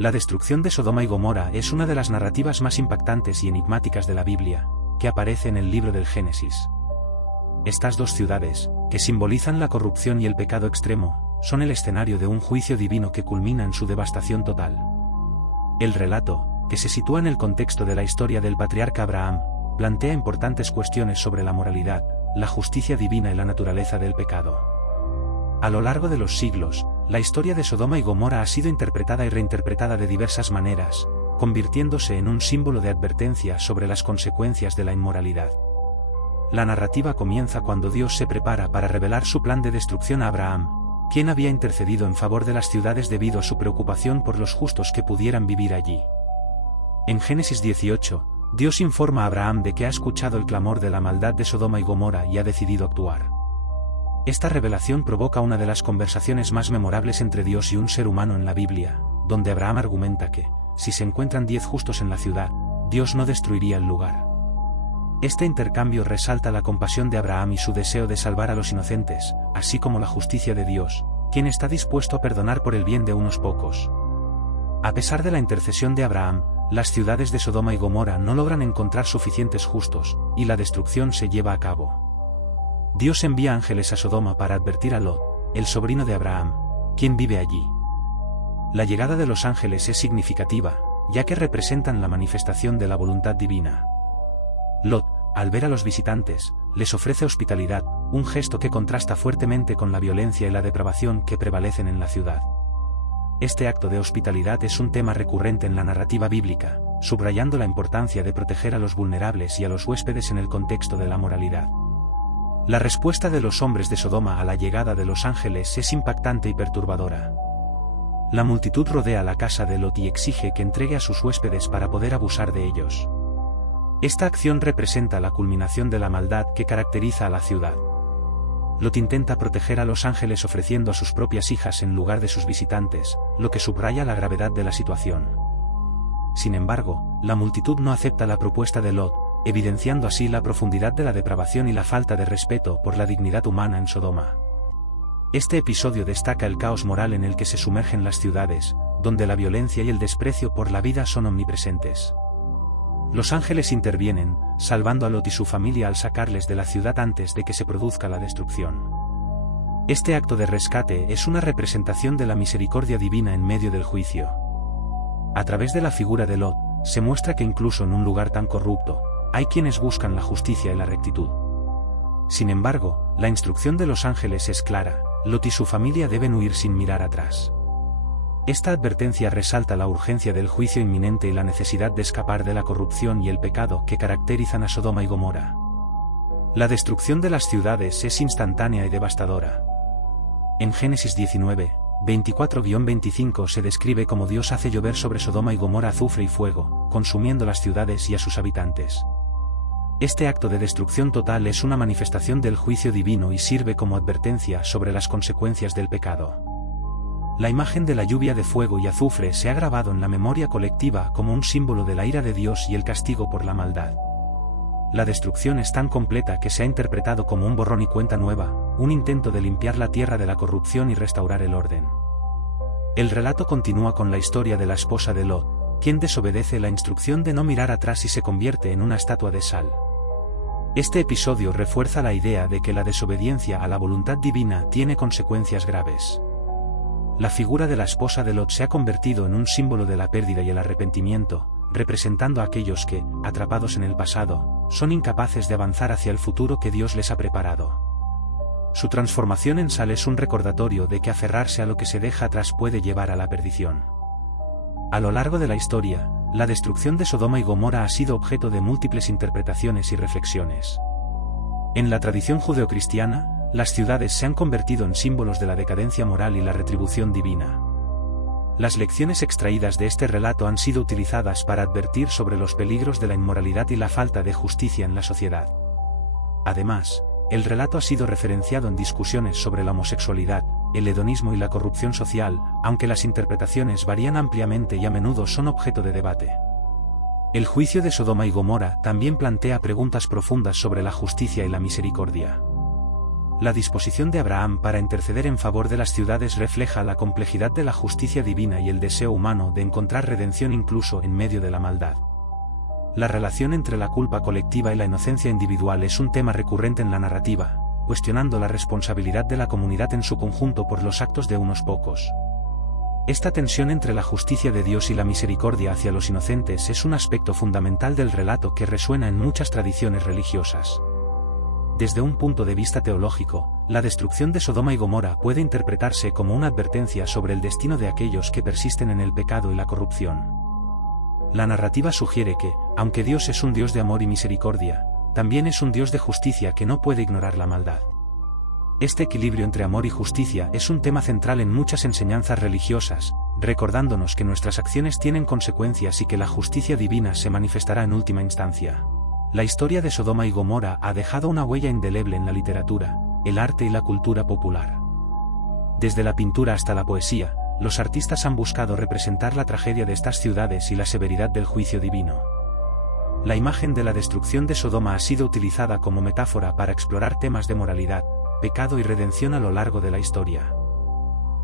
La destrucción de Sodoma y Gomorra es una de las narrativas más impactantes y enigmáticas de la Biblia, que aparece en el libro del Génesis. Estas dos ciudades, que simbolizan la corrupción y el pecado extremo, son el escenario de un juicio divino que culmina en su devastación total. El relato, que se sitúa en el contexto de la historia del patriarca Abraham, plantea importantes cuestiones sobre la moralidad, la justicia divina y la naturaleza del pecado. A lo largo de los siglos, la historia de Sodoma y Gomorra ha sido interpretada y reinterpretada de diversas maneras, convirtiéndose en un símbolo de advertencia sobre las consecuencias de la inmoralidad. La narrativa comienza cuando Dios se prepara para revelar su plan de destrucción a Abraham, quien había intercedido en favor de las ciudades debido a su preocupación por los justos que pudieran vivir allí. En Génesis 18, Dios informa a Abraham de que ha escuchado el clamor de la maldad de Sodoma y Gomorra y ha decidido actuar. Esta revelación provoca una de las conversaciones más memorables entre Dios y un ser humano en la Biblia, donde Abraham argumenta que, si se encuentran 10 justos en la ciudad, Dios no destruiría el lugar. Este intercambio resalta la compasión de Abraham y su deseo de salvar a los inocentes, así como la justicia de Dios, quien está dispuesto a perdonar por el bien de unos pocos. A pesar de la intercesión de Abraham, las ciudades de Sodoma y Gomorra no logran encontrar suficientes justos, y la destrucción se lleva a cabo. Dios envía ángeles a Sodoma para advertir a Lot, el sobrino de Abraham, quien vive allí. La llegada de los ángeles es significativa, ya que representan la manifestación de la voluntad divina. Lot, al ver a los visitantes, les ofrece hospitalidad, un gesto que contrasta fuertemente con la violencia y la depravación que prevalecen en la ciudad. Este acto de hospitalidad es un tema recurrente en la narrativa bíblica, subrayando la importancia de proteger a los vulnerables y a los huéspedes en el contexto de la moralidad. La respuesta de los hombres de Sodoma a la llegada de los ángeles es impactante y perturbadora. La multitud rodea la casa de Lot y exige que entregue a sus huéspedes para poder abusar de ellos. Esta acción representa la culminación de la maldad que caracteriza a la ciudad. Lot intenta proteger a los ángeles ofreciendo a sus propias hijas en lugar de sus visitantes, lo que subraya la gravedad de la situación. Sin embargo, la multitud no acepta la propuesta de Lot, evidenciando así la profundidad de la depravación y la falta de respeto por la dignidad humana en Sodoma. Este episodio destaca el caos moral en el que se sumergen las ciudades, donde la violencia y el desprecio por la vida son omnipresentes. Los ángeles intervienen, salvando a Lot y su familia al sacarles de la ciudad antes de que se produzca la destrucción. Este acto de rescate es una representación de la misericordia divina en medio del juicio. A través de la figura de Lot, se muestra que incluso en un lugar tan corrupto, hay quienes buscan la justicia y la rectitud. Sin embargo, la instrucción de los ángeles es clara: Lot y su familia deben huir sin mirar atrás. Esta advertencia resalta la urgencia del juicio inminente y la necesidad de escapar de la corrupción y el pecado que caracterizan a Sodoma y Gomorra. La destrucción de las ciudades es instantánea y devastadora. En Génesis 19, 24-25 se describe cómo Dios hace llover sobre Sodoma y Gomorra azufre y fuego, consumiendo las ciudades y a sus habitantes. Este acto de destrucción total es una manifestación del juicio divino y sirve como advertencia sobre las consecuencias del pecado. La imagen de la lluvia de fuego y azufre se ha grabado en la memoria colectiva como un símbolo de la ira de Dios y el castigo por la maldad. La destrucción es tan completa que se ha interpretado como un borrón y cuenta nueva, un intento de limpiar la tierra de la corrupción y restaurar el orden. El relato continúa con la historia de la esposa de Lot, quien desobedece la instrucción de no mirar atrás y se convierte en una estatua de sal. Este episodio refuerza la idea de que la desobediencia a la voluntad divina tiene consecuencias graves. La figura de la esposa de Lot se ha convertido en un símbolo de la pérdida y el arrepentimiento, representando a aquellos que, atrapados en el pasado, son incapaces de avanzar hacia el futuro que Dios les ha preparado. Su transformación en sal es un recordatorio de que aferrarse a lo que se deja atrás puede llevar a la perdición. A lo largo de la historia, la destrucción de Sodoma y Gomorra ha sido objeto de múltiples interpretaciones y reflexiones. En la tradición judeocristiana, las ciudades se han convertido en símbolos de la decadencia moral y la retribución divina. Las lecciones extraídas de este relato han sido utilizadas para advertir sobre los peligros de la inmoralidad y la falta de justicia en la sociedad. Además, el relato ha sido referenciado en discusiones sobre la homosexualidad, el hedonismo y la corrupción social, aunque las interpretaciones varían ampliamente y a menudo son objeto de debate. El juicio de Sodoma y Gomorra también plantea preguntas profundas sobre la justicia y la misericordia. La disposición de Abraham para interceder en favor de las ciudades refleja la complejidad de la justicia divina y el deseo humano de encontrar redención incluso en medio de la maldad. La relación entre la culpa colectiva y la inocencia individual es un tema recurrente en la narrativa, cuestionando la responsabilidad de la comunidad en su conjunto por los actos de unos pocos. Esta tensión entre la justicia de Dios y la misericordia hacia los inocentes es un aspecto fundamental del relato que resuena en muchas tradiciones religiosas. Desde un punto de vista teológico, la destrucción de Sodoma y Gomorra puede interpretarse como una advertencia sobre el destino de aquellos que persisten en el pecado y la corrupción. La narrativa sugiere que, aunque Dios es un Dios de amor y misericordia, también es un Dios de justicia que no puede ignorar la maldad. Este equilibrio entre amor y justicia es un tema central en muchas enseñanzas religiosas, recordándonos que nuestras acciones tienen consecuencias y que la justicia divina se manifestará en última instancia. La historia de Sodoma y Gomorra ha dejado una huella indeleble en la literatura, el arte y la cultura popular. Desde la pintura hasta la poesía, los artistas han buscado representar la tragedia de estas ciudades y la severidad del juicio divino. La imagen de la destrucción de Sodoma ha sido utilizada como metáfora para explorar temas de moralidad, pecado y redención a lo largo de la historia.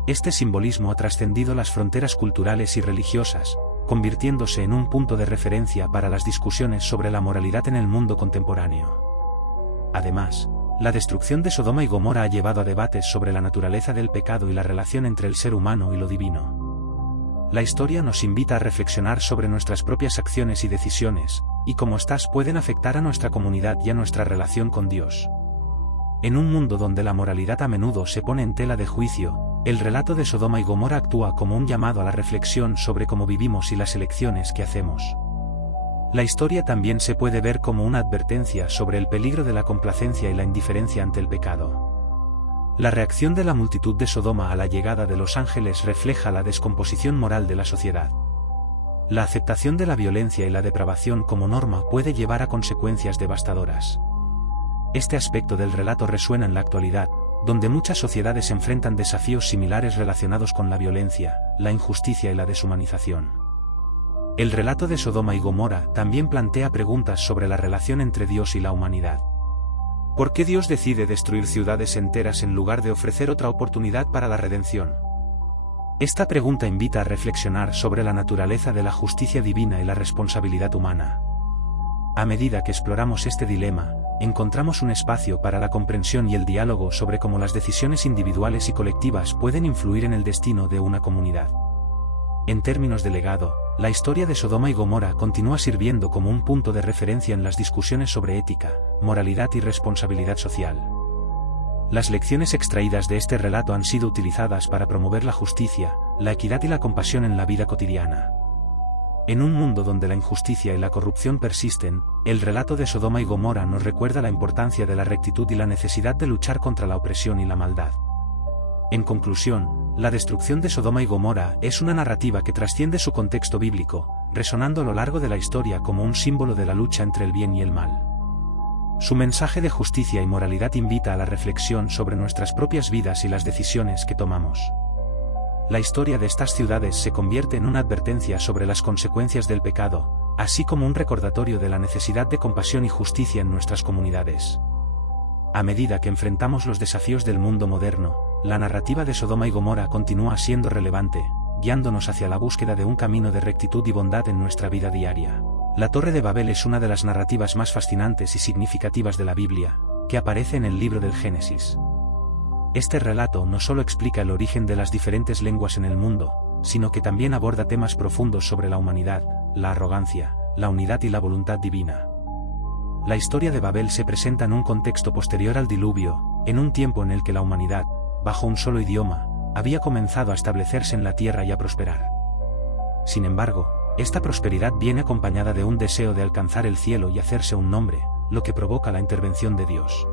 Este simbolismo ha trascendido las fronteras culturales y religiosas, convirtiéndose en un punto de referencia para las discusiones sobre la moralidad en el mundo contemporáneo. Además, la destrucción de Sodoma y Gomorra ha llevado a debates sobre la naturaleza del pecado y la relación entre el ser humano y lo divino. La historia nos invita a reflexionar sobre nuestras propias acciones y decisiones, y cómo éstas pueden afectar a nuestra comunidad y a nuestra relación con Dios. En un mundo donde la moralidad a menudo se pone en tela de juicio, el relato de Sodoma y Gomorra actúa como un llamado a la reflexión sobre cómo vivimos y las elecciones que hacemos. La historia también se puede ver como una advertencia sobre el peligro de la complacencia y la indiferencia ante el pecado. La reacción de la multitud de Sodoma a la llegada de los ángeles refleja la descomposición moral de la sociedad. La aceptación de la violencia y la depravación como norma puede llevar a consecuencias devastadoras. Este aspecto del relato resuena en la actualidad, donde muchas sociedades enfrentan desafíos similares relacionados con la violencia, la injusticia y la deshumanización. El relato de Sodoma y Gomorra también plantea preguntas sobre la relación entre Dios y la humanidad. ¿Por qué Dios decide destruir ciudades enteras en lugar de ofrecer otra oportunidad para la redención? Esta pregunta invita a reflexionar sobre la naturaleza de la justicia divina y la responsabilidad humana. A medida que exploramos este dilema, encontramos un espacio para la comprensión y el diálogo sobre cómo las decisiones individuales y colectivas pueden influir en el destino de una comunidad. En términos de legado, la historia de Sodoma y Gomorra continúa sirviendo como un punto de referencia en las discusiones sobre ética, moralidad y responsabilidad social. Las lecciones extraídas de este relato han sido utilizadas para promover la justicia, la equidad y la compasión en la vida cotidiana. En un mundo donde la injusticia y la corrupción persisten, el relato de Sodoma y Gomorra nos recuerda la importancia de la rectitud y la necesidad de luchar contra la opresión y la maldad. En conclusión, la destrucción de Sodoma y Gomorra es una narrativa que trasciende su contexto bíblico, resonando a lo largo de la historia como un símbolo de la lucha entre el bien y el mal. Su mensaje de justicia y moralidad invita a la reflexión sobre nuestras propias vidas y las decisiones que tomamos. La historia de estas ciudades se convierte en una advertencia sobre las consecuencias del pecado, así como un recordatorio de la necesidad de compasión y justicia en nuestras comunidades. A medida que enfrentamos los desafíos del mundo moderno, la narrativa de Sodoma y Gomorra continúa siendo relevante, guiándonos hacia la búsqueda de un camino de rectitud y bondad en nuestra vida diaria. La Torre de Babel es una de las narrativas más fascinantes y significativas de la Biblia, que aparece en el libro del Génesis. Este relato no solo explica el origen de las diferentes lenguas en el mundo, sino que también aborda temas profundos sobre la humanidad, la arrogancia, la unidad y la voluntad divina. La historia de Babel se presenta en un contexto posterior al diluvio, en un tiempo en el que la humanidad, bajo un solo idioma, había comenzado a establecerse en la tierra y a prosperar. Sin embargo, esta prosperidad viene acompañada de un deseo de alcanzar el cielo y hacerse un nombre, lo que provoca la intervención de Dios.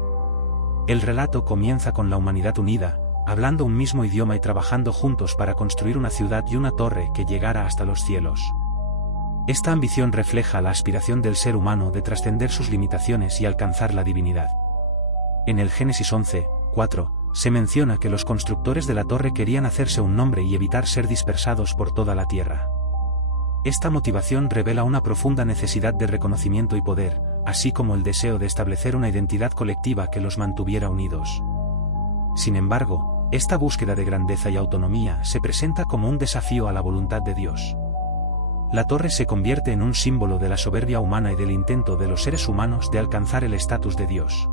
El relato comienza con la humanidad unida, hablando un mismo idioma y trabajando juntos para construir una ciudad y una torre que llegara hasta los cielos. Esta ambición refleja la aspiración del ser humano de trascender sus limitaciones y alcanzar la divinidad. En el Génesis 11:4, se menciona que los constructores de la torre querían hacerse un nombre y evitar ser dispersados por toda la tierra. Esta motivación revela una profunda necesidad de reconocimiento y poder, así como el deseo de establecer una identidad colectiva que los mantuviera unidos. Sin embargo, esta búsqueda de grandeza y autonomía se presenta como un desafío a la voluntad de Dios. La torre se convierte en un símbolo de la soberbia humana y del intento de los seres humanos de alcanzar el estatus de Dios.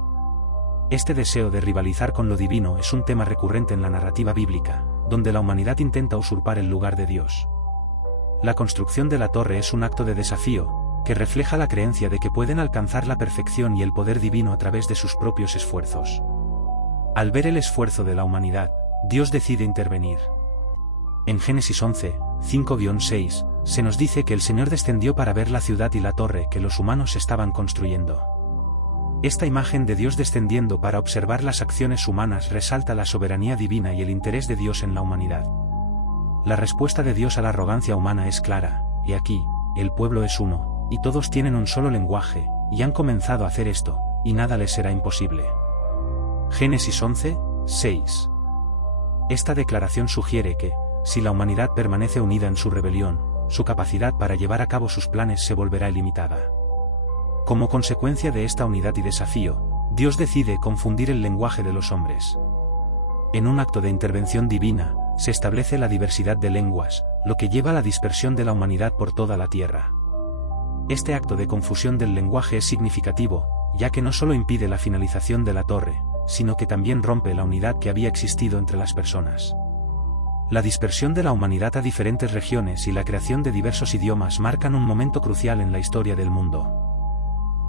Este deseo de rivalizar con lo divino es un tema recurrente en la narrativa bíblica, donde la humanidad intenta usurpar el lugar de Dios. La construcción de la torre es un acto de desafío, que refleja la creencia de que pueden alcanzar la perfección y el poder divino a través de sus propios esfuerzos. Al ver el esfuerzo de la humanidad, Dios decide intervenir. En Génesis 11, 5-6, se nos dice que el Señor descendió para ver la ciudad y la torre que los humanos estaban construyendo. Esta imagen de Dios descendiendo para observar las acciones humanas resalta la soberanía divina y el interés de Dios en la humanidad. La respuesta de Dios a la arrogancia humana es clara: he aquí, el pueblo es uno, y todos tienen un solo lenguaje, y han comenzado a hacer esto, y nada les será imposible. Génesis 11, 6. Esta declaración sugiere que, si la humanidad permanece unida en su rebelión, su capacidad para llevar a cabo sus planes se volverá ilimitada. Como consecuencia de esta unidad y desafío, Dios decide confundir el lenguaje de los hombres. En un acto de intervención divina, se establece la diversidad de lenguas, lo que lleva a la dispersión de la humanidad por toda la tierra. Este acto de confusión del lenguaje es significativo, ya que no solo impide la finalización de la torre, sino que también rompe la unidad que había existido entre las personas. La dispersión de la humanidad a diferentes regiones y la creación de diversos idiomas marcan un momento crucial en la historia del mundo.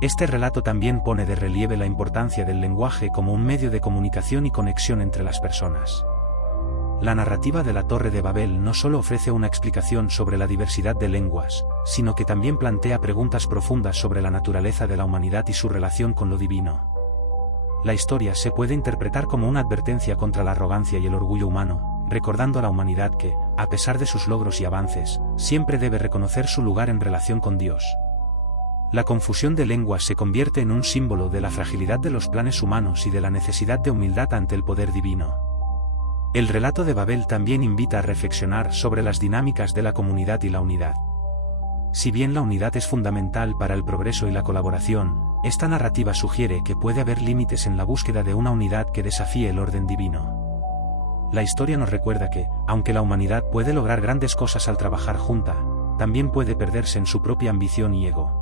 Este relato también pone de relieve la importancia del lenguaje como un medio de comunicación y conexión entre las personas. La narrativa de la Torre de Babel no solo ofrece una explicación sobre la diversidad de lenguas, sino que también plantea preguntas profundas sobre la naturaleza de la humanidad y su relación con lo divino. La historia se puede interpretar como una advertencia contra la arrogancia y el orgullo humano, recordando a la humanidad que, a pesar de sus logros y avances, siempre debe reconocer su lugar en relación con Dios. La confusión de lenguas se convierte en un símbolo de la fragilidad de los planes humanos y de la necesidad de humildad ante el poder divino. El relato de Babel también invita a reflexionar sobre las dinámicas de la comunidad y la unidad. Si bien la unidad es fundamental para el progreso y la colaboración, esta narrativa sugiere que puede haber límites en la búsqueda de una unidad que desafíe el orden divino. La historia nos recuerda que, aunque la humanidad puede lograr grandes cosas al trabajar junta, también puede perderse en su propia ambición y ego.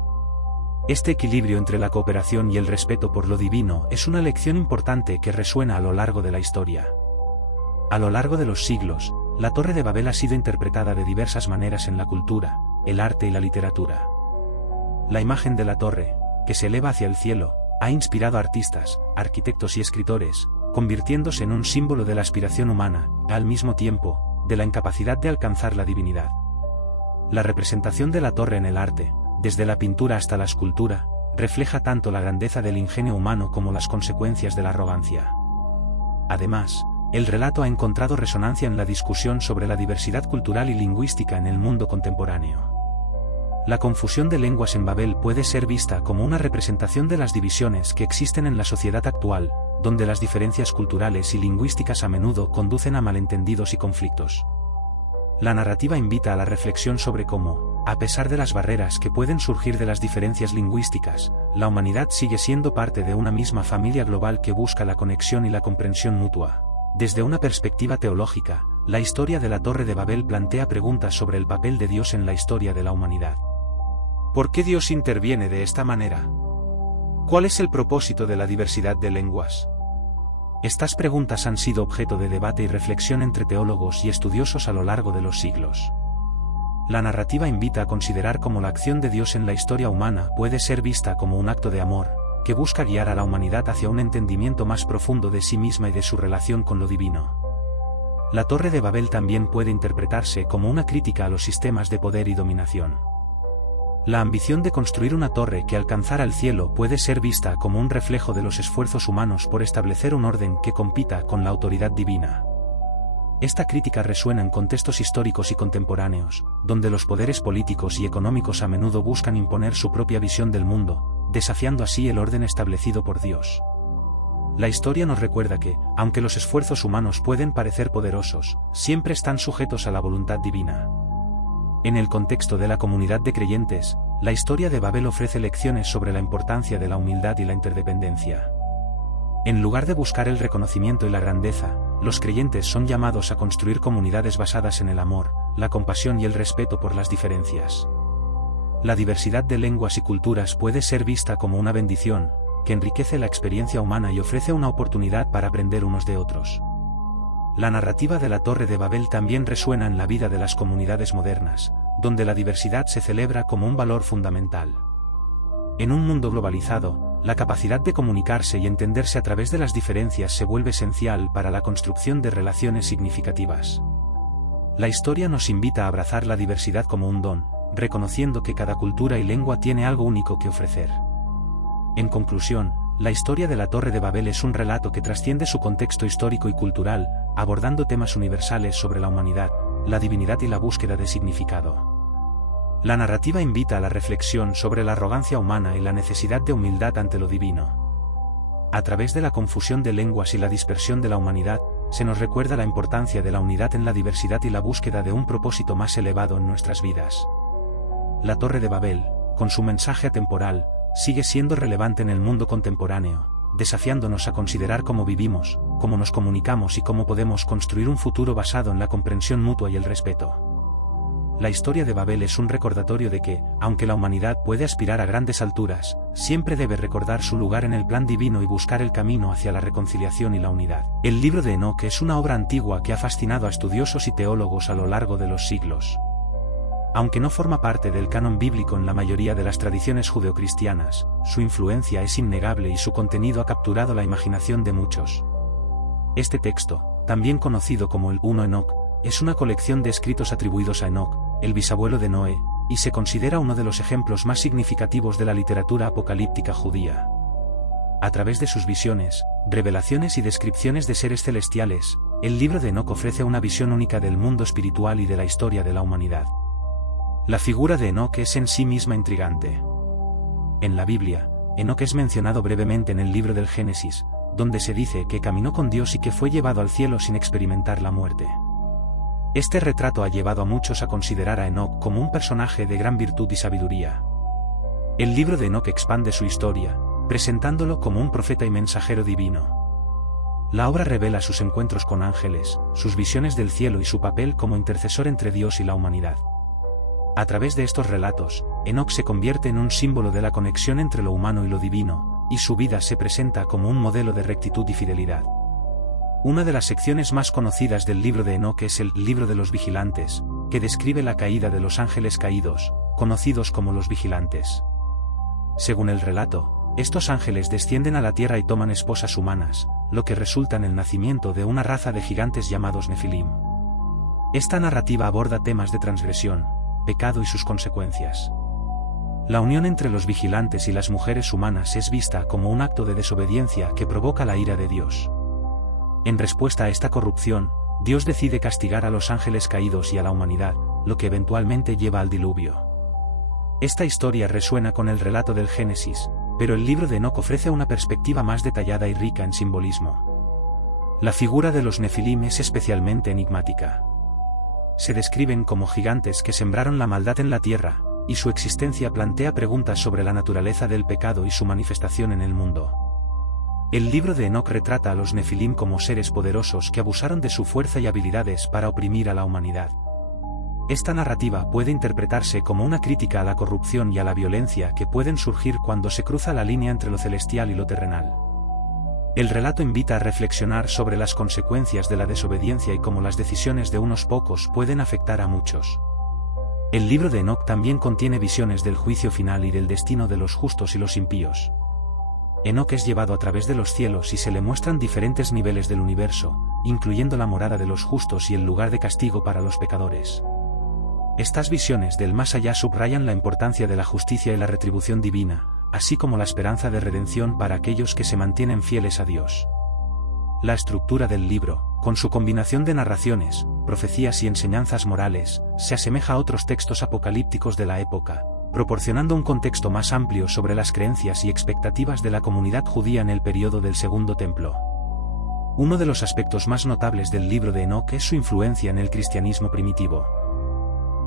Este equilibrio entre la cooperación y el respeto por lo divino es una lección importante que resuena a lo largo de la historia. A lo largo de los siglos, la Torre de Babel ha sido interpretada de diversas maneras en la cultura, el arte y la literatura. La imagen de la torre, que se eleva hacia el cielo, ha inspirado a artistas, arquitectos y escritores, convirtiéndose en un símbolo de la aspiración humana, al mismo tiempo, de la incapacidad de alcanzar la divinidad. La representación de la torre en el arte, desde la pintura hasta la escultura, refleja tanto la grandeza del ingenio humano como las consecuencias de la arrogancia. Además, el relato ha encontrado resonancia en la discusión sobre la diversidad cultural y lingüística en el mundo contemporáneo. La confusión de lenguas en Babel puede ser vista como una representación de las divisiones que existen en la sociedad actual, donde las diferencias culturales y lingüísticas a menudo conducen a malentendidos y conflictos. La narrativa invita a la reflexión sobre cómo, a pesar de las barreras que pueden surgir de las diferencias lingüísticas, la humanidad sigue siendo parte de una misma familia global que busca la conexión y la comprensión mutua. Desde una perspectiva teológica, la historia de la Torre de Babel plantea preguntas sobre el papel de Dios en la historia de la humanidad. ¿Por qué Dios interviene de esta manera? ¿Cuál es el propósito de la diversidad de lenguas? Estas preguntas han sido objeto de debate y reflexión entre teólogos y estudiosos a lo largo de los siglos. La narrativa invita a considerar cómo la acción de Dios en la historia humana puede ser vista como un acto de amor, que busca guiar a la humanidad hacia un entendimiento más profundo de sí misma y de su relación con lo divino. La Torre de Babel también puede interpretarse como una crítica a los sistemas de poder y dominación. La ambición de construir una torre que alcanzara el cielo puede ser vista como un reflejo de los esfuerzos humanos por establecer un orden que compita con la autoridad divina. Esta crítica resuena en contextos históricos y contemporáneos, donde los poderes políticos y económicos a menudo buscan imponer su propia visión del mundo, desafiando así el orden establecido por Dios. La historia nos recuerda que, aunque los esfuerzos humanos pueden parecer poderosos, siempre están sujetos a la voluntad divina. En el contexto de la comunidad de creyentes, la historia de Babel ofrece lecciones sobre la importancia de la humildad y la interdependencia. En lugar de buscar el reconocimiento y la grandeza, los creyentes son llamados a construir comunidades basadas en el amor, la compasión y el respeto por las diferencias. La diversidad de lenguas y culturas puede ser vista como una bendición, que enriquece la experiencia humana y ofrece una oportunidad para aprender unos de otros. La narrativa de la Torre de Babel también resuena en la vida de las comunidades modernas, donde la diversidad se celebra como un valor fundamental. En un mundo globalizado, la capacidad de comunicarse y entenderse a través de las diferencias se vuelve esencial para la construcción de relaciones significativas. La historia nos invita a abrazar la diversidad como un don, reconociendo que cada cultura y lengua tiene algo único que ofrecer. En conclusión, la historia de la Torre de Babel es un relato que trasciende su contexto histórico y cultural, abordando temas universales sobre la humanidad, la divinidad y la búsqueda de significado. La narrativa invita a la reflexión sobre la arrogancia humana y la necesidad de humildad ante lo divino. A través de la confusión de lenguas y la dispersión de la humanidad, se nos recuerda la importancia de la unidad en la diversidad y la búsqueda de un propósito más elevado en nuestras vidas. La Torre de Babel, con su mensaje atemporal, sigue siendo relevante en el mundo contemporáneo, desafiándonos a considerar cómo vivimos, cómo nos comunicamos y cómo podemos construir un futuro basado en la comprensión mutua y el respeto. La historia de Babel es un recordatorio de que, aunque la humanidad puede aspirar a grandes alturas, siempre debe recordar su lugar en el plan divino y buscar el camino hacia la reconciliación y la unidad. El libro de Enoc es una obra antigua que ha fascinado a estudiosos y teólogos a lo largo de los siglos. Aunque no forma parte del canon bíblico en la mayoría de las tradiciones judeocristianas, su influencia es innegable y su contenido ha capturado la imaginación de muchos. Este texto, también conocido como el 1 Enoc, es una colección de escritos atribuidos a Enoc, el bisabuelo de Noé, y se considera uno de los ejemplos más significativos de la literatura apocalíptica judía. A través de sus visiones, revelaciones y descripciones de seres celestiales, el libro de Enoc ofrece una visión única del mundo espiritual y de la historia de la humanidad. La figura de Enoc es en sí misma intrigante. En la Biblia, Enoc es mencionado brevemente en el libro del Génesis, donde se dice que caminó con Dios y que fue llevado al cielo sin experimentar la muerte. Este retrato ha llevado a muchos a considerar a Enoc como un personaje de gran virtud y sabiduría. El libro de Enoc expande su historia, presentándolo como un profeta y mensajero divino. La obra revela sus encuentros con ángeles, sus visiones del cielo y su papel como intercesor entre Dios y la humanidad. A través de estos relatos, Enoc se convierte en un símbolo de la conexión entre lo humano y lo divino, y su vida se presenta como un modelo de rectitud y fidelidad. Una de las secciones más conocidas del libro de Enoc es el Libro de los Vigilantes, que describe la caída de los ángeles caídos, conocidos como los vigilantes. Según el relato, estos ángeles descienden a la tierra y toman esposas humanas, lo que resulta en el nacimiento de una raza de gigantes llamados Nefilim. Esta narrativa aborda temas de transgresión, pecado y sus consecuencias. La unión entre los vigilantes y las mujeres humanas es vista como un acto de desobediencia que provoca la ira de Dios. En respuesta a esta corrupción, Dios decide castigar a los ángeles caídos y a la humanidad, lo que eventualmente lleva al diluvio. Esta historia resuena con el relato del Génesis, pero el libro de Enoc ofrece una perspectiva más detallada y rica en simbolismo. La figura de los Nefilim es especialmente enigmática. Se describen como gigantes que sembraron la maldad en la tierra, y su existencia plantea preguntas sobre la naturaleza del pecado y su manifestación en el mundo. El libro de Enoc retrata a los Nefilim como seres poderosos que abusaron de su fuerza y habilidades para oprimir a la humanidad. Esta narrativa puede interpretarse como una crítica a la corrupción y a la violencia que pueden surgir cuando se cruza la línea entre lo celestial y lo terrenal. El relato invita a reflexionar sobre las consecuencias de la desobediencia y cómo las decisiones de unos pocos pueden afectar a muchos. El libro de Enoc también contiene visiones del juicio final y del destino de los justos y los impíos. Enoc es llevado a través de los cielos y se le muestran diferentes niveles del universo, incluyendo la morada de los justos y el lugar de castigo para los pecadores. Estas visiones del más allá subrayan la importancia de la justicia y la retribución divina, así como la esperanza de redención para aquellos que se mantienen fieles a Dios. La estructura del libro, con su combinación de narraciones, profecías y enseñanzas morales, se asemeja a otros textos apocalípticos de la época, proporcionando un contexto más amplio sobre las creencias y expectativas de la comunidad judía en el período del Segundo Templo. Uno de los aspectos más notables del libro de Enoc es su influencia en el cristianismo primitivo.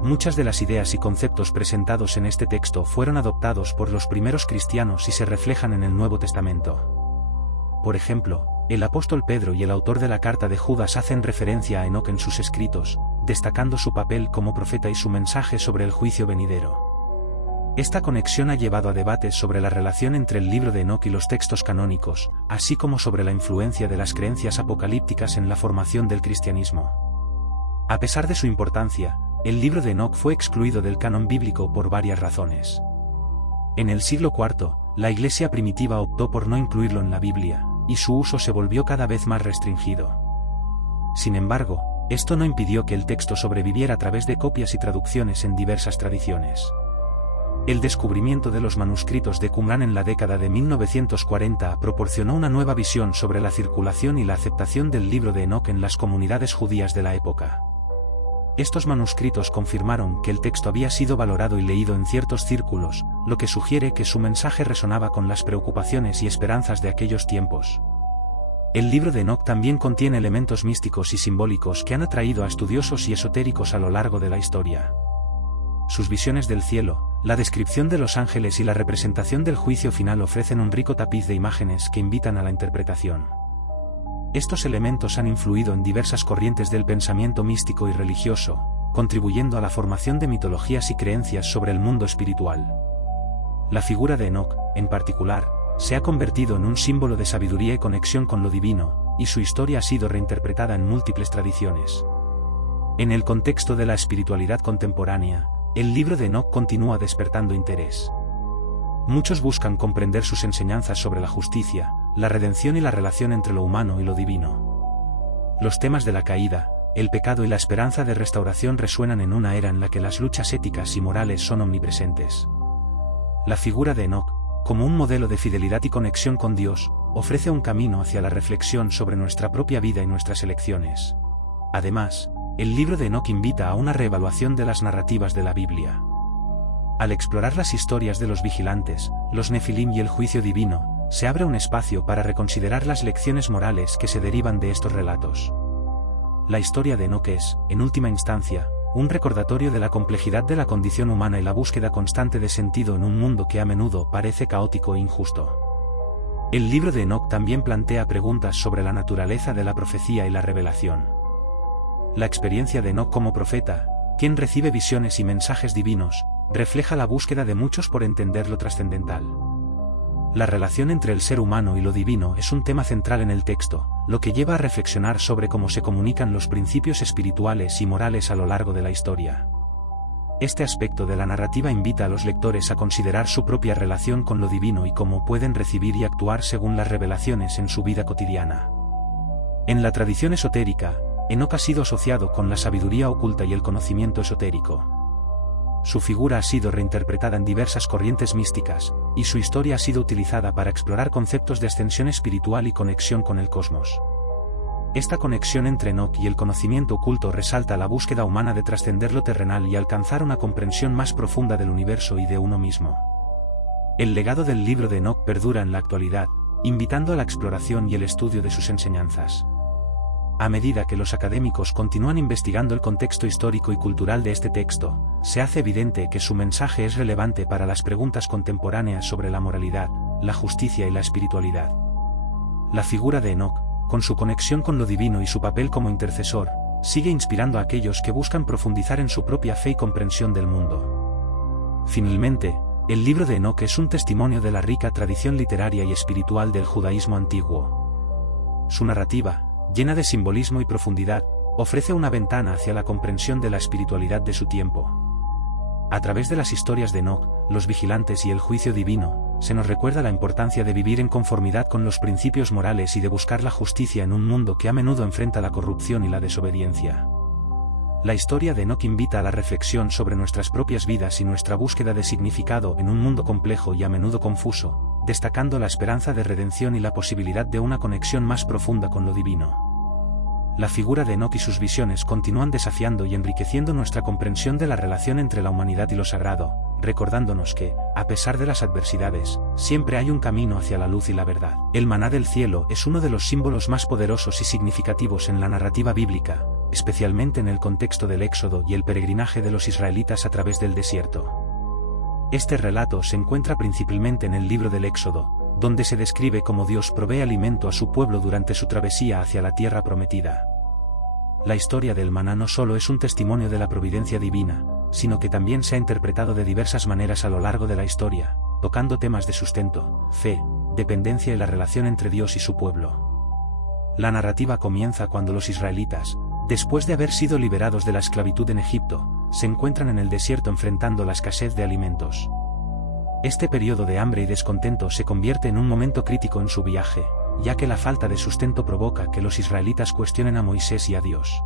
Muchas de las ideas y conceptos presentados en este texto fueron adoptados por los primeros cristianos y se reflejan en el Nuevo Testamento. Por ejemplo, el apóstol Pedro y el autor de la carta de Judas hacen referencia a Enoc en sus escritos, destacando su papel como profeta y su mensaje sobre el juicio venidero. Esta conexión ha llevado a debates sobre la relación entre el libro de Enoc y los textos canónicos, así como sobre la influencia de las creencias apocalípticas en la formación del cristianismo. A pesar de su importancia, el libro de Enoc fue excluido del canon bíblico por varias razones. En el siglo IV, la Iglesia primitiva optó por no incluirlo en la Biblia, y su uso se volvió cada vez más restringido. Sin embargo, esto no impidió que el texto sobreviviera a través de copias y traducciones en diversas tradiciones. El descubrimiento de los manuscritos de Qumrán en la década de 1940 proporcionó una nueva visión sobre la circulación y la aceptación del libro de Enoc en las comunidades judías de la época. Estos manuscritos confirmaron que el texto había sido valorado y leído en ciertos círculos, lo que sugiere que su mensaje resonaba con las preocupaciones y esperanzas de aquellos tiempos. El libro de Enoc también contiene elementos místicos y simbólicos que han atraído a estudiosos y esotéricos a lo largo de la historia. Sus visiones del cielo, la descripción de los ángeles y la representación del juicio final ofrecen un rico tapiz de imágenes que invitan a la interpretación. Estos elementos han influido en diversas corrientes del pensamiento místico y religioso, contribuyendo a la formación de mitologías y creencias sobre el mundo espiritual. La figura de Enoc, en particular, se ha convertido en un símbolo de sabiduría y conexión con lo divino, y su historia ha sido reinterpretada en múltiples tradiciones. En el contexto de la espiritualidad contemporánea, el libro de Enoc continúa despertando interés. Muchos buscan comprender sus enseñanzas sobre la justicia, la redención y la relación entre lo humano y lo divino. Los temas de la caída, el pecado y la esperanza de restauración resuenan en una era en la que las luchas éticas y morales son omnipresentes. La figura de Enoc, como un modelo de fidelidad y conexión con Dios, ofrece un camino hacia la reflexión sobre nuestra propia vida y nuestras elecciones. Además, el libro de Enoc invita a una reevaluación de las narrativas de la Biblia. Al explorar las historias de los vigilantes, los nefilim y el juicio divino, se abre un espacio para reconsiderar las lecciones morales que se derivan de estos relatos. La historia de Enoc es, en última instancia, un recordatorio de la complejidad de la condición humana y la búsqueda constante de sentido en un mundo que a menudo parece caótico e injusto. El libro de Enoc también plantea preguntas sobre la naturaleza de la profecía y la revelación. La experiencia de Enoc como profeta, quien recibe visiones y mensajes divinos, refleja la búsqueda de muchos por entender lo trascendental. La relación entre el ser humano y lo divino es un tema central en el texto, lo que lleva a reflexionar sobre cómo se comunican los principios espirituales y morales a lo largo de la historia. Este aspecto de la narrativa invita a los lectores a considerar su propia relación con lo divino y cómo pueden recibir y actuar según las revelaciones en su vida cotidiana. En la tradición esotérica, Enoc ha sido asociado con la sabiduría oculta y el conocimiento esotérico. Su figura ha sido reinterpretada en diversas corrientes místicas, y su historia ha sido utilizada para explorar conceptos de ascensión espiritual y conexión con el cosmos. Esta conexión entre Enoc y el conocimiento oculto resalta la búsqueda humana de trascender lo terrenal y alcanzar una comprensión más profunda del universo y de uno mismo. El legado del libro de Enoc perdura en la actualidad, invitando a la exploración y el estudio de sus enseñanzas. A medida que los académicos continúan investigando el contexto histórico y cultural de este texto, se hace evidente que su mensaje es relevante para las preguntas contemporáneas sobre la moralidad, la justicia y la espiritualidad. La figura de Enoc, con su conexión con lo divino y su papel como intercesor, sigue inspirando a aquellos que buscan profundizar en su propia fe y comprensión del mundo. Finalmente, el libro de Enoc es un testimonio de la rica tradición literaria y espiritual del judaísmo antiguo. Su narrativa, llena de simbolismo y profundidad, ofrece una ventana hacia la comprensión de la espiritualidad de su tiempo. A través de las historias de Enoc, los vigilantes y el juicio divino, se nos recuerda la importancia de vivir en conformidad con los principios morales y de buscar la justicia en un mundo que a menudo enfrenta la corrupción y la desobediencia. La historia de Enoc invita a la reflexión sobre nuestras propias vidas y nuestra búsqueda de significado en un mundo complejo y a menudo confuso, destacando la esperanza de redención y la posibilidad de una conexión más profunda con lo divino. La figura de Enoc y sus visiones continúan desafiando y enriqueciendo nuestra comprensión de la relación entre la humanidad y lo sagrado, recordándonos que, a pesar de las adversidades, siempre hay un camino hacia la luz y la verdad. El maná del cielo es uno de los símbolos más poderosos y significativos en la narrativa bíblica, especialmente en el contexto del Éxodo y el peregrinaje de los israelitas a través del desierto. Este relato se encuentra principalmente en el libro del Éxodo, donde se describe cómo Dios provee alimento a su pueblo durante su travesía hacia la tierra prometida. La historia del maná no solo es un testimonio de la providencia divina, sino que también se ha interpretado de diversas maneras a lo largo de la historia, tocando temas de sustento, fe, dependencia y la relación entre Dios y su pueblo. La narrativa comienza cuando los israelitas, después de haber sido liberados de la esclavitud en Egipto, se encuentran en el desierto enfrentando la escasez de alimentos. Este periodo de hambre y descontento se convierte en un momento crítico en su viaje, ya que la falta de sustento provoca que los israelitas cuestionen a Moisés y a Dios.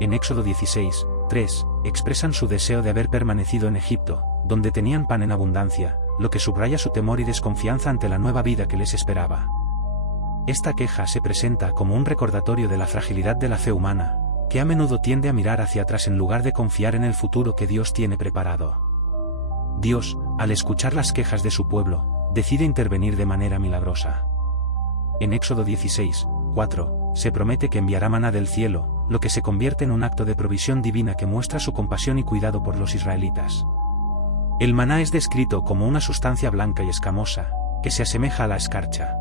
En Éxodo 16:3, expresan su deseo de haber permanecido en Egipto, donde tenían pan en abundancia, lo que subraya su temor y desconfianza ante la nueva vida que les esperaba. Esta queja se presenta como un recordatorio de la fragilidad de la fe humana, que a menudo tiende a mirar hacia atrás en lugar de confiar en el futuro que Dios tiene preparado. Dios, al escuchar las quejas de su pueblo, decide intervenir de manera milagrosa. En Éxodo 16:4, se promete que enviará maná del cielo, lo que se convierte en un acto de provisión divina que muestra su compasión y cuidado por los israelitas. El maná es descrito como una sustancia blanca y escamosa, que se asemeja a la escarcha.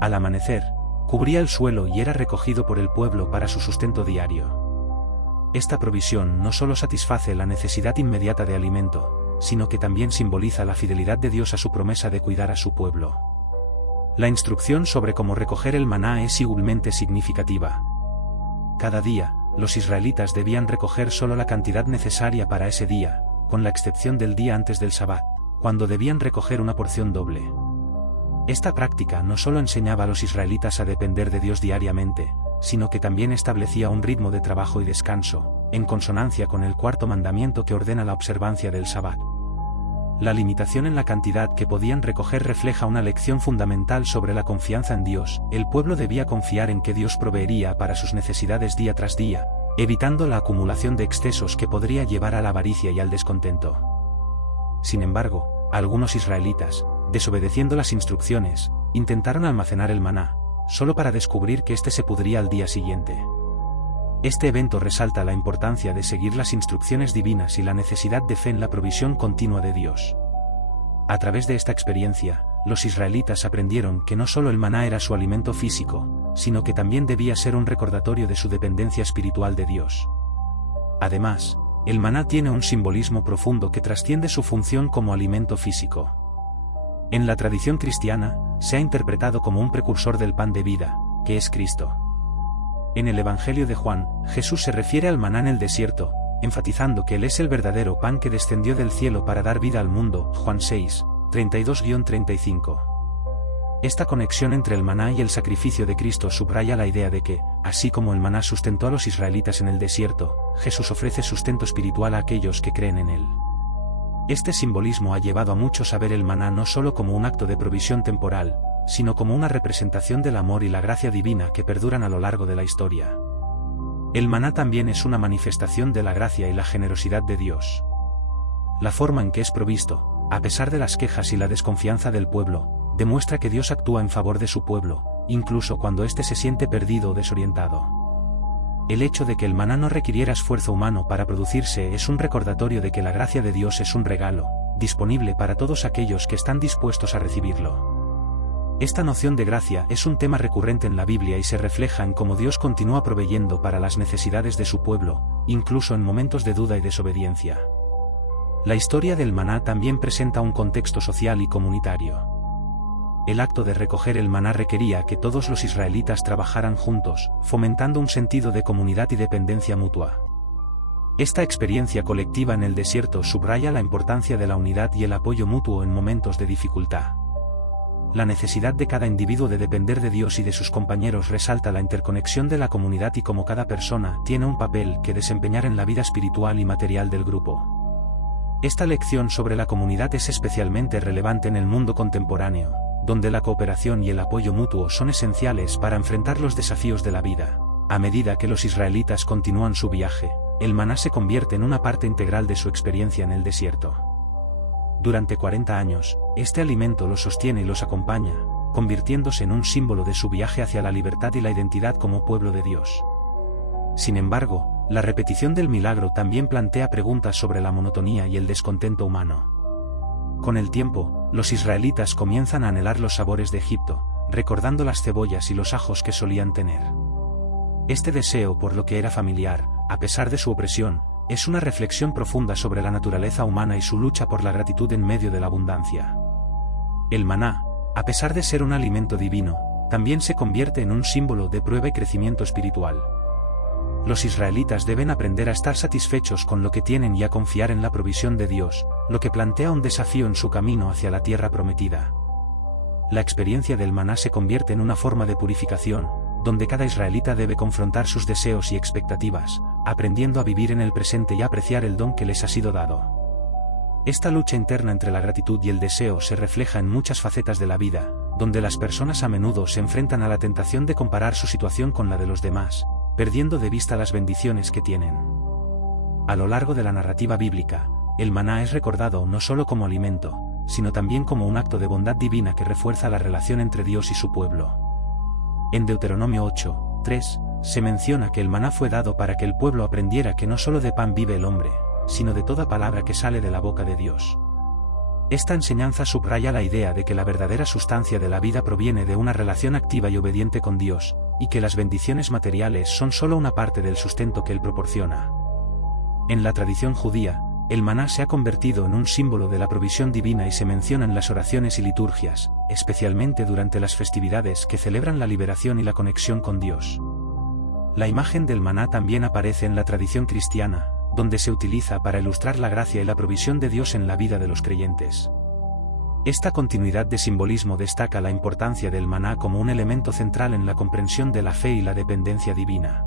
Al amanecer, cubría el suelo y era recogido por el pueblo para su sustento diario. Esta provisión no solo satisface la necesidad inmediata de alimento, sino que también simboliza la fidelidad de Dios a su promesa de cuidar a su pueblo. La instrucción sobre cómo recoger el maná es igualmente significativa. Cada día, los israelitas debían recoger solo la cantidad necesaria para ese día, con la excepción del día antes del Sabbat, cuando debían recoger una porción doble. Esta práctica no solo enseñaba a los israelitas a depender de Dios diariamente, sino que también establecía un ritmo de trabajo y descanso, en consonancia con el cuarto mandamiento que ordena la observancia del Sabbat. La limitación en la cantidad que podían recoger refleja una lección fundamental sobre la confianza en Dios. El pueblo debía confiar en que Dios proveería para sus necesidades día tras día, evitando la acumulación de excesos que podría llevar a la avaricia y al descontento. Sin embargo, algunos israelitas, desobedeciendo las instrucciones, intentaron almacenar el maná, solo para descubrir que éste se pudría al día siguiente. Este evento resalta la importancia de seguir las instrucciones divinas y la necesidad de fe en la provisión continua de Dios. A través de esta experiencia, los israelitas aprendieron que no solo el maná era su alimento físico, sino que también debía ser un recordatorio de su dependencia espiritual de Dios. Además, el maná tiene un simbolismo profundo que trasciende su función como alimento físico. En la tradición cristiana, se ha interpretado como un precursor del pan de vida, que es Cristo. En el Evangelio de Juan, Jesús se refiere al maná en el desierto, enfatizando que Él es el verdadero pan que descendió del cielo para dar vida al mundo. Juan 6:32-35. Esta conexión entre el maná y el sacrificio de Cristo subraya la idea de que, así como el maná sustentó a los israelitas en el desierto, Jesús ofrece sustento espiritual a aquellos que creen en Él. Este simbolismo ha llevado a muchos a ver el maná no solo como un acto de provisión temporal, sino como una representación del amor y la gracia divina que perduran a lo largo de la historia. El maná también es una manifestación de la gracia y la generosidad de Dios. La forma en que es provisto, a pesar de las quejas y la desconfianza del pueblo, demuestra que Dios actúa en favor de su pueblo, incluso cuando éste se siente perdido o desorientado. El hecho de que el maná no requiriera esfuerzo humano para producirse es un recordatorio de que la gracia de Dios es un regalo, disponible para todos aquellos que están dispuestos a recibirlo. Esta noción de gracia es un tema recurrente en la Biblia y se refleja en cómo Dios continúa proveyendo para las necesidades de su pueblo, incluso en momentos de duda y desobediencia. La historia del maná también presenta un contexto social y comunitario. El acto de recoger el maná requería que todos los israelitas trabajaran juntos, fomentando un sentido de comunidad y dependencia mutua. Esta experiencia colectiva en el desierto subraya la importancia de la unidad y el apoyo mutuo en momentos de dificultad. La necesidad de cada individuo de depender de Dios y de sus compañeros resalta la interconexión de la comunidad y cómo cada persona tiene un papel que desempeñar en la vida espiritual y material del grupo. Esta lección sobre la comunidad es especialmente relevante en el mundo contemporáneo, donde la cooperación y el apoyo mutuo son esenciales para enfrentar los desafíos de la vida. A medida que los israelitas continúan su viaje, el maná se convierte en una parte integral de su experiencia en el desierto. Durante 40 años, este alimento los sostiene y los acompaña, convirtiéndose en un símbolo de su viaje hacia la libertad y la identidad como pueblo de Dios. Sin embargo, la repetición del milagro también plantea preguntas sobre la monotonía y el descontento humano. Con el tiempo, los israelitas comienzan a anhelar los sabores de Egipto, recordando las cebollas y los ajos que solían tener. Este deseo por lo que era familiar, a pesar de su opresión, es una reflexión profunda sobre la naturaleza humana y su lucha por la gratitud en medio de la abundancia. El maná, a pesar de ser un alimento divino, también se convierte en un símbolo de prueba y crecimiento espiritual. Los israelitas deben aprender a estar satisfechos con lo que tienen y a confiar en la provisión de Dios, lo que plantea un desafío en su camino hacia la tierra prometida. La experiencia del maná se convierte en una forma de purificación, donde cada israelita debe confrontar sus deseos y expectativas, aprendiendo a vivir en el presente y a apreciar el don que les ha sido dado. Esta lucha interna entre la gratitud y el deseo se refleja en muchas facetas de la vida, donde las personas a menudo se enfrentan a la tentación de comparar su situación con la de los demás, perdiendo de vista las bendiciones que tienen. A lo largo de la narrativa bíblica, el maná es recordado no solo como alimento, sino también como un acto de bondad divina que refuerza la relación entre Dios y su pueblo. En Deuteronomio 8:3, se menciona que el maná fue dado para que el pueblo aprendiera que no solo de pan vive el hombre, sino de toda palabra que sale de la boca de Dios. Esta enseñanza subraya la idea de que la verdadera sustancia de la vida proviene de una relación activa y obediente con Dios, y que las bendiciones materiales son solo una parte del sustento que Él proporciona. En la tradición judía, el maná se ha convertido en un símbolo de la provisión divina y se menciona en las oraciones y liturgias, especialmente durante las festividades que celebran la liberación y la conexión con Dios. La imagen del maná también aparece en la tradición cristiana, donde se utiliza para ilustrar la gracia y la provisión de Dios en la vida de los creyentes. Esta continuidad de simbolismo destaca la importancia del maná como un elemento central en la comprensión de la fe y la dependencia divina.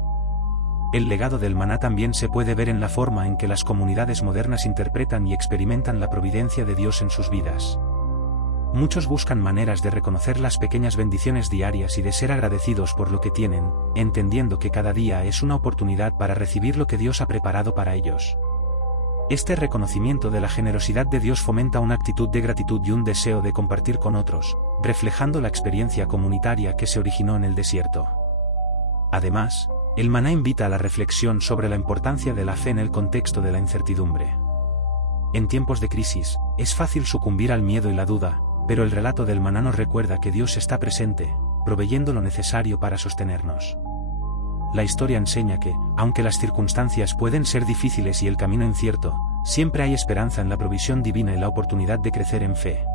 El legado del maná también se puede ver en la forma en que las comunidades modernas interpretan y experimentan la providencia de Dios en sus vidas. Muchos buscan maneras de reconocer las pequeñas bendiciones diarias y de ser agradecidos por lo que tienen, entendiendo que cada día es una oportunidad para recibir lo que Dios ha preparado para ellos. Este reconocimiento de la generosidad de Dios fomenta una actitud de gratitud y un deseo de compartir con otros, reflejando la experiencia comunitaria que se originó en el desierto. Además, el maná invita a la reflexión sobre la importancia de la fe en el contexto de la incertidumbre. En tiempos de crisis, es fácil sucumbir al miedo y la duda, pero el relato del maná nos recuerda que Dios está presente, proveyendo lo necesario para sostenernos. La historia enseña que, aunque las circunstancias pueden ser difíciles y el camino incierto, siempre hay esperanza en la provisión divina y la oportunidad de crecer en fe.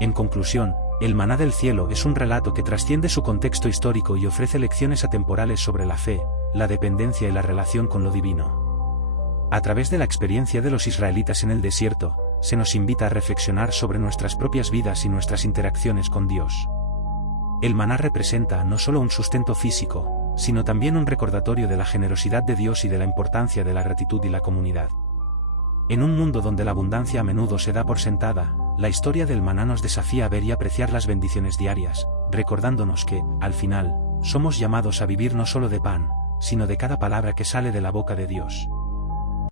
En conclusión, el maná del cielo es un relato que trasciende su contexto histórico y ofrece lecciones atemporales sobre la fe, la dependencia y la relación con lo divino. A través de la experiencia de los israelitas en el desierto, se nos invita a reflexionar sobre nuestras propias vidas y nuestras interacciones con Dios. El maná representa no solo un sustento físico, sino también un recordatorio de la generosidad de Dios y de la importancia de la gratitud y la comunidad. En un mundo donde la abundancia a menudo se da por sentada, la historia del maná nos desafía a ver y apreciar las bendiciones diarias, recordándonos que, al final, somos llamados a vivir no solo de pan, sino de cada palabra que sale de la boca de Dios.